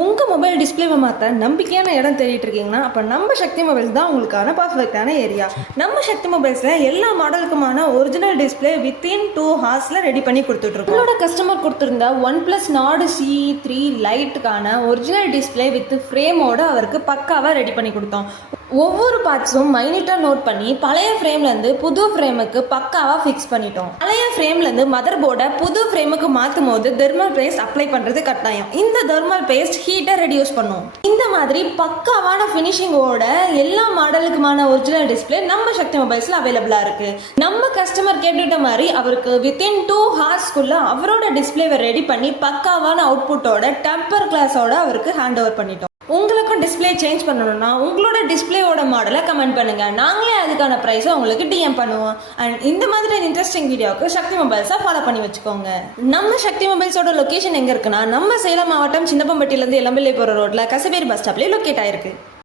உங்கள் மொபைல் டிஸ்பிளேவை மாற்ற நம்பிக்கையான இடம் தேடிட்டு இருக்கீங்கன்னா அப்போ நம்ம சக்தி மொபைல்ஸ் தான் உங்களுக்கான பர்ஃபெக்டான ஏரியா. நம்ம சக்தி மொபைல்ஸில் எல்லா மாடலுக்குமான original display within 2 hours ready பண்ணி கொடுத்துட்ருக்கோம். உங்களோட கஸ்டமர் கொடுத்துருந்த OnePlus Nord CE3 லைட்டுக்கான ஒரிஜினல் டிஸ்பிளே வித் ஃப்ரேமோட அவருக்கு பக்காவாக ரெடி பண்ணி கொடுத்தோம். ஒவ்வொரு பார்ட்ஸும் மைனிட்டாக நோட் பண்ணி பழைய ஃப்ரேம்லேருந்து புது ஃப்ரேமுக்கு பக்காவாக ஃபிக்ஸ் பண்ணிட்டோம். பழைய ஃப்ரேம்லேருந்து மதர் போர்டை புது ஃப்ரேமுக்கு மாற்றும் போது தெர்மல் பேஸ்ட் அப்ளை பண்ணுறது கட்டாயம். இந்த தெர்மல் பேஸ்ட் ஹீட்டை ரெடியூஸ் பண்ணும். இந்த மாதிரி பக்காவான ஃபினிஷிங்கோட எல்லா மாடலுக்குமான ஒரிஜினல் டிஸ்பிளே நம்ம சக்தி மொபைல்ஸில் அவைலபிளாக இருக்குது. நம்ம கஸ்டமர் கேட்டுட்ட மாதிரி அவருக்கு வித்தின் 2 hours அவரோட டிஸ்பிளேவை ரெடி பண்ணி பக்காவான அவுட்புட்டோட டெம்பர் கிளாஸோட அவருக்கு ஹேண்ட் ஓவர் பண்ணிட்டோம். உங்களுக்கும் டிஸ்பிளே சேஞ்ச் பண்ணணும்னா உங்களோட டிஸ்பிளேயோட மாடலை கமெண்ட் பண்ணுங்க. நாங்களே அதுக்கான ப்ரைஸை உங்களுக்கு டிஎம் பண்ணுவோம். அண்ட் இந்த மாதிரி இன்ட்ரெஸ்டிங் வீடியோவுக்கு சக்தி மொபைல்ஸை ஃபாலோ பண்ணி வச்சுக்கோங்க. நம்ம சக்தி மொபைல்ஸோட லொக்கேஷன் எங்கே இருக்குன்னா நம்ம சேலம் மாவட்டம் சின்னப்பம்பட்டியிலேருந்து இளம்பிள்ளை போகிற ரோட்டில் கசபேரி பஸ் ஸ்டாப்லேயே லொக்கேட் ஆயிருக்கு.